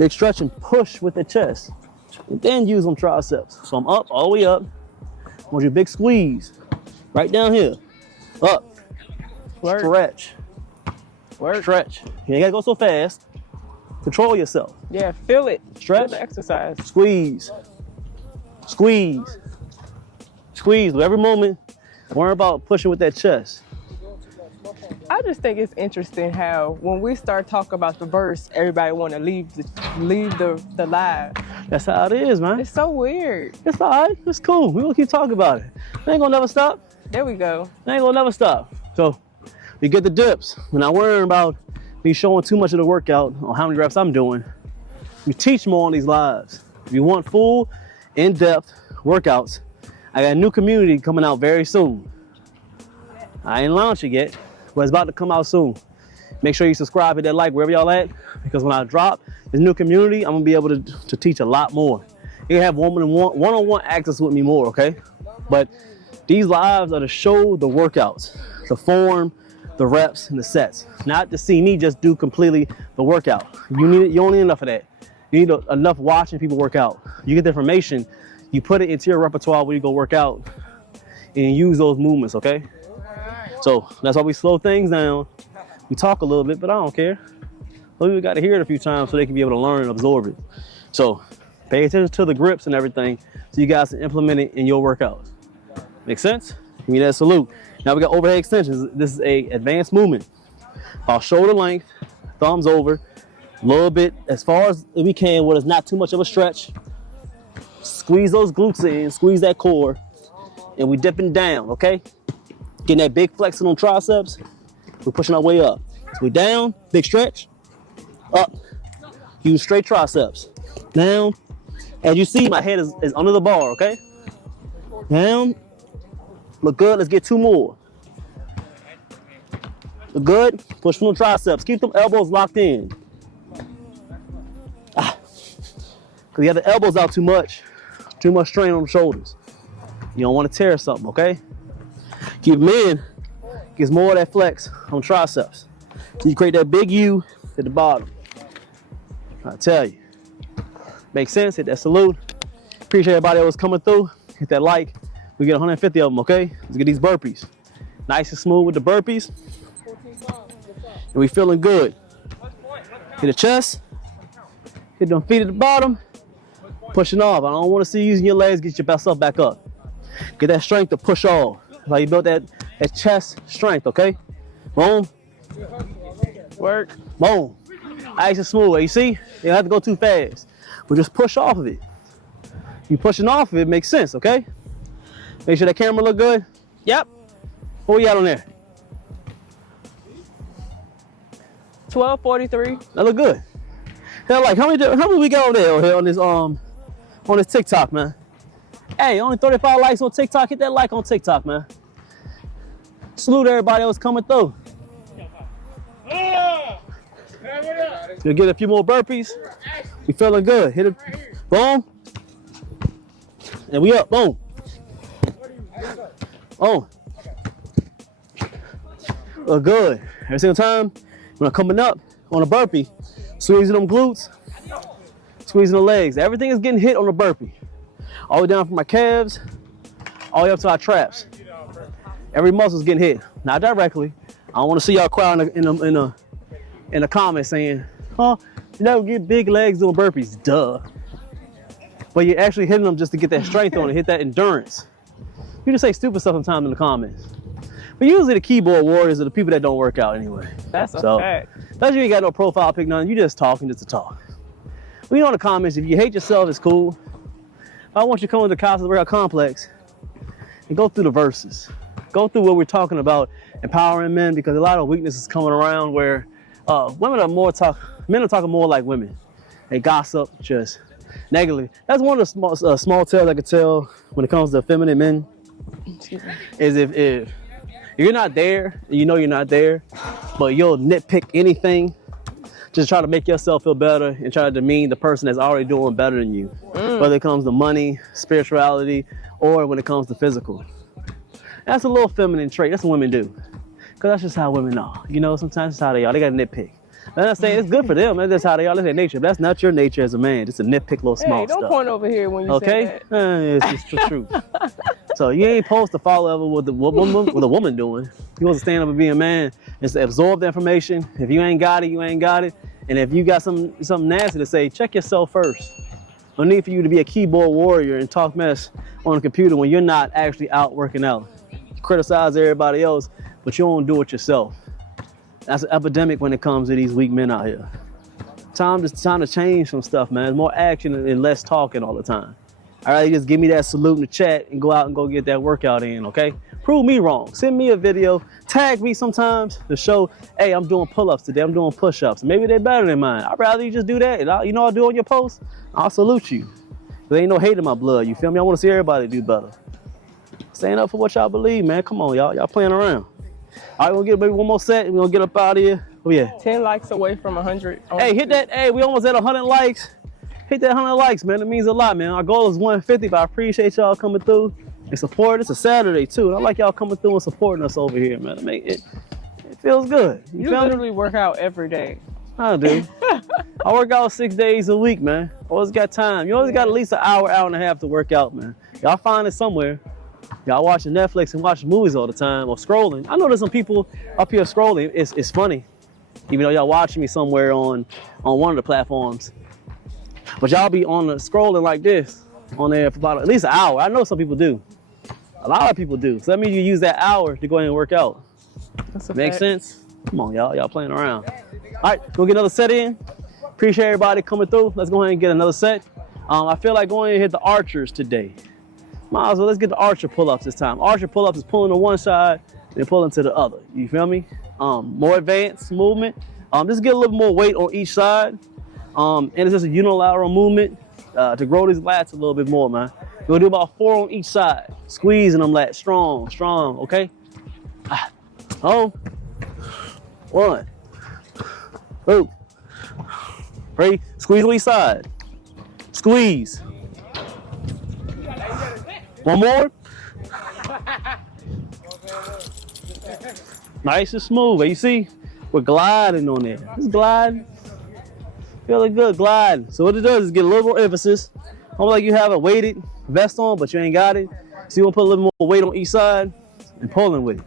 Big stretch and push with the chest. And then use them triceps. So I'm up, all the way up. I want you big squeeze. Right down here. Up. Work. Stretch. Work. Stretch. You ain't gotta go so fast. Control yourself. Yeah, feel it. Stretch. Feel the exercise. Squeeze. Squeeze. Squeeze. Every moment, worry about pushing with that chest. I just think it's interesting how when we start talking about the verse, everybody want to leave the live. That's how it is, man. It's so weird. It's all right. It's cool. We're gonna keep talking about it. It ain't gonna never stop. There we go. It ain't gonna never stop. So we get the dips. We're not worrying about me showing too much of the workout or how many reps I'm doing. We teach more on these lives. If you want full, in-depth workouts, I got a new community coming out very soon. I ain't launched it yet, but it's about to come out soon. Make sure you subscribe, hit that like wherever y'all at, because when I drop this new community, I'm gonna be able to teach a lot more. You can have one-on-one access with me more, okay? But these lives are to show the workouts, the form, the reps, and the sets. Not to see me just do completely the workout. You don't need enough of that. You need enough watching people work out. You get the information, you put it into your repertoire when you go work out, and use those movements, okay? So that's why we slow things down. We talk a little bit, but I don't care. So we got to hear it a few times so they can be able to learn and absorb it. So pay attention to the grips and everything so you guys can implement it in your workouts. Make sense? Give me that salute. Now we got overhead extensions. This is a advanced movement. Our shoulder length, thumbs over, a little bit as far as we can where it's not too much of a stretch. Squeeze those glutes in, squeeze that core, and we dipping down, okay? Getting that big flexing on triceps. We're pushing our way up. So we down, big stretch, up. Use straight triceps. Down. As you see, my head is under the bar, okay? Down. Look good, let's get two more. Look good, push from the triceps. Keep them elbows locked in. Because you have the elbows out too much strain on the shoulders. You don't want to tear something, okay? Keep them in, gets more of that flex on triceps. So you create that big U at the bottom. I tell you. Makes sense, hit that salute. Appreciate everybody that was coming through. Hit that like. We get 150 of them, okay? Let's get these burpees. Nice and smooth with the burpees. And we feeling good. Hit the chest. Hit them feet at the bottom. Pushing off. I don't want to see you using your legs. Get yourself back up. Get that strength to push off. Like you built that chest strength, okay? Boom. Work. Boom. Nice and smooth. You see? You don't have to go too fast. But just push off of it. You pushing off of it makes sense, okay? Make sure that camera look good. Yep. What we got on there? 12:43. That look good. Hell, like how many we got on there on this TikTok, man? Hey, only 35 likes on TikTok. Hit that like on TikTok, man. Salute everybody that was coming through. You'll get a few more burpees. We feeling good. Hit it. Boom. And we up. Boom. Oh. Look good. Every single time when I'm coming up on a burpee, squeezing them glutes, squeezing the legs. Everything is getting hit on the burpee. All the way down from my calves, all the way up to our traps. Every muscle is getting hit. Not directly. I don't want to see y'all cry in the comments saying, "Oh, you never get big legs doing burpees." Duh. But you're actually hitting them just to get that strength on it, hit that endurance. You just say stupid stuff sometimes in the comments. But usually the keyboard warriors are the people that don't work out anyway. That's a fact. That's you ain't got no profile pic, nothing. You just talking just to talk. Well, you know in the comments, if you hate yourself, it's cool. I want you to come to the Calisthenics Workout Complex and go through the verses. Go through what we're talking about, empowering men, because a lot of weakness is coming around where men are talking more like women. They gossip just negatively. That's one of the small tales I could tell when it comes to feminine men. Is if you're not there, you know you're not there, but you'll nitpick anything, just try to make yourself feel better and try to demean the person that's already doing better than you. Whether it comes to money, spirituality, or when it comes to physical. That's a little feminine trait. That's what women do. Because that's just how women are. You know, sometimes that's how they are. They got to nitpick. I'm not saying it's good for them. That's how they are. That's their nature. But that's not your nature as a man. Just a nitpick little small Hey, don't stuff. point over here when you say that. It's the truth. So you ain't supposed to follow what a woman doing. You supposed to stand up and be a man and absorb the information. If you ain't got it, you ain't got it. And if you got something nasty to say, check yourself first. No need for you to be a keyboard warrior and talk mess on the computer when you're not actually out working out. Criticize everybody else, but you don't do it yourself. That's an epidemic when it comes to these weak men out here. Time to change some stuff, man. It's more action and less talking all the time. All right, just give me that salute in the chat and go out and go get that workout in, okay? Prove me wrong. Send me a video. Tag me sometimes to show, hey, I'm doing pull-ups today. I'm doing push-ups. Maybe they're better than mine. I'd rather you just do that. And you know what I'll do on your post? I'll salute you. There ain't no hate in my blood. You feel me? I want to see everybody do better. Stand up for what y'all believe, man. Come on, y'all. Y'all playing around. All right, we'll get maybe one more set and we're gonna get up out of here. Oh yeah. 10 likes away from 100. Hey, hit that. Hey, we almost at 100 likes. Hit that 100 likes, man. It means a lot, man. Our goal is 150, but I appreciate y'all coming through and support. It's a Saturday too. And I like y'all coming through and supporting us over here, man. It feels good. You literally work out every day. I do. I work out 6 days a week, man. Always got time. You always got at least an hour, hour and a half to work out, man. Y'all find it somewhere. Y'all watching Netflix and watching movies all the time or scrolling. I know there's some people up here scrolling. It's funny, even though y'all watching me somewhere on one of the platforms. But y'all be on the scrolling like this on there for about at least an hour. I know some people do. A lot of people do. So that means you use that hour to go ahead and work out. Make sense? Come on, y'all. Y'all playing around. All right, we'll get another set in. Appreciate everybody coming through. Let's go ahead and get another set. I feel like going and hit the archers today. Might as well, let's get the archer pull-ups this time. Archer pull-ups is pulling to one side and pulling to the other. You feel me? More advanced movement. Just get a little more weight on each side. And it's just a unilateral movement to grow these lats a little bit more, man. We're gonna do about 4 on each side. Squeezing them lats, strong, okay? 1, 2, 3, squeeze on each side. Squeeze. One more. Nice and smooth. You see, we're gliding on there. Just gliding. Feeling good, gliding. So what it does is get a little more emphasis. Almost like you have a weighted vest on, but you ain't got it. So you want to put a little more weight on each side and pulling with it.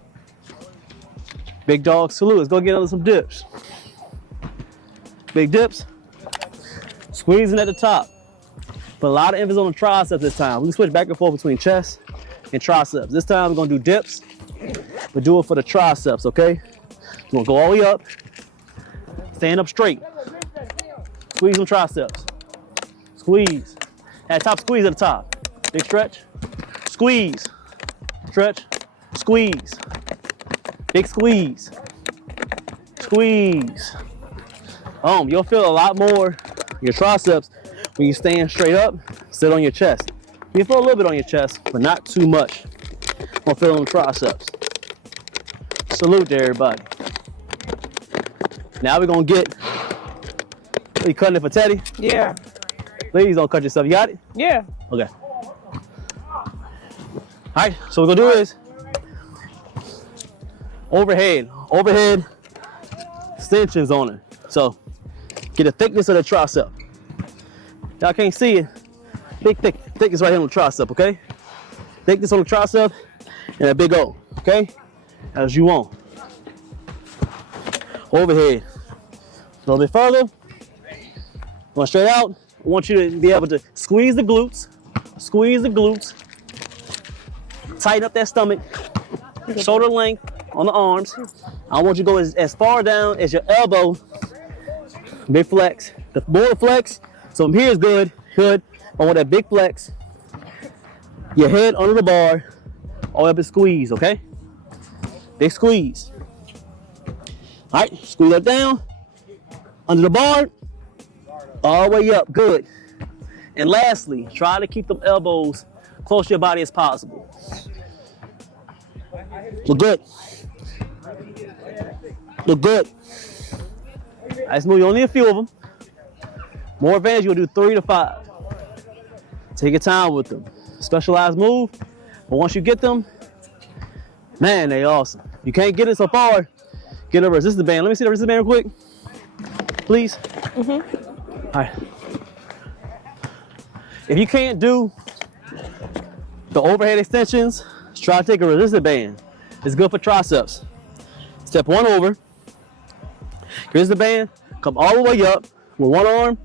Big dog salute. Let's go get under some dips. Big dips. Squeezing at the top. Put a lot of emphasis on the triceps this time. We can switch back and forth between chest and triceps. This time we're gonna do dips, but do it for the triceps, okay? We're gonna go all the way up, stand up straight. Squeeze them triceps. Squeeze. At the top, squeeze at the top. Big stretch. Squeeze. Stretch. Squeeze. Big squeeze. Squeeze. You'll feel a lot more your triceps when you stand straight up, sit on your chest. You feel a little bit on your chest, but not too much. I'll feel on the triceps. Salute to everybody. Now we're gonna get, you cutting it for Teddy? Yeah. Please don't cut yourself, you got it? Yeah. Okay. All right, so what we're gonna do is overhead extensions on it. So get the thickness of the tricep. Y'all can't see it. Big thickness right here on the tricep, okay? Thickness on the tricep and a big O, okay? As you want. Overhead. A little bit further. Going straight out. I want you to be able to squeeze the glutes. Squeeze the glutes. Tighten up that stomach. Shoulder length on the arms. I want you to go as far down as your elbow. Big flex. The more the flex, so from here is good. I want that big flex. Your head under the bar, all the way up and squeeze, okay? Big squeeze. All right, squeeze that down. Under the bar, all the way up, good. And lastly, try to keep them elbows close to your body as possible. Look good. Look good. Nice move, you only need a few of them. More advanced, you'll do 3 to 5. Take your time with them. Specialized move, but once you get them, man, they awesome. You can't get it so far, get a resistance band. Let me see the resistance band real quick. please? All right. If you can't do the overhead extensions, try to take a resistance band. It's good for triceps. Step one over. Here's the band. Come all the way up with one arm.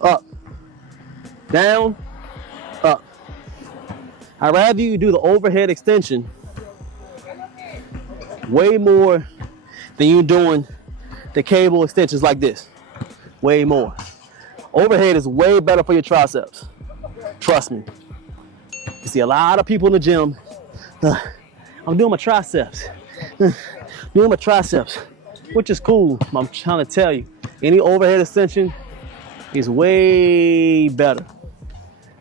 Up. Down. Up. I'd rather you do the overhead extension way more than you doing the cable extensions like this. Way more. Overhead is way better for your triceps. Trust me. You see a lot of people in the gym. I'm doing my triceps. Doing my triceps, which is cool. I'm trying to tell you, any overhead extension is way better.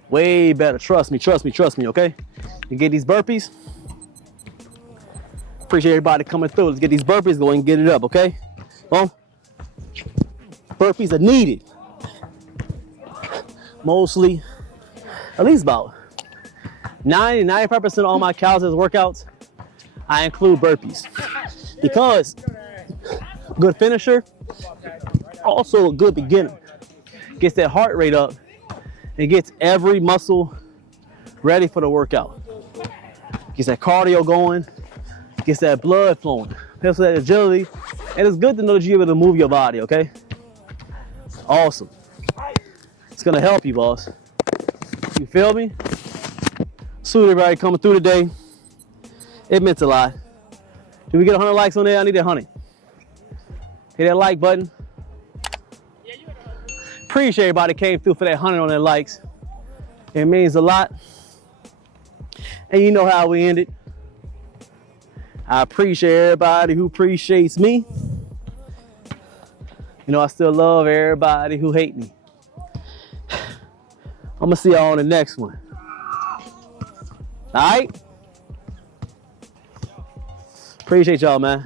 Way better. Trust me, okay? You get these burpees. Appreciate everybody coming through. Let's get these burpees going and get it up, okay? Well, burpees are needed. Mostly, at least about 95% of all my calisthenics workouts, I include burpees. Because good finisher, also a good beginner. Gets that heart rate up and gets every muscle ready for the workout. Gets that cardio going, gets that blood flowing, helps with that agility, and it's good to know that you're able to move your body, okay? Awesome. It's gonna help you, boss. You feel me? Salute everybody coming through today. It meant a lot. Did we get 100 likes on there? I need that 100. Hit that like button. Appreciate everybody came through for that 100 on their likes. It means a lot. And you know how we end it. I appreciate everybody who appreciates me. You know, I still love everybody who hate me. I'm gonna see y'all on the next one. All right? Appreciate y'all, man.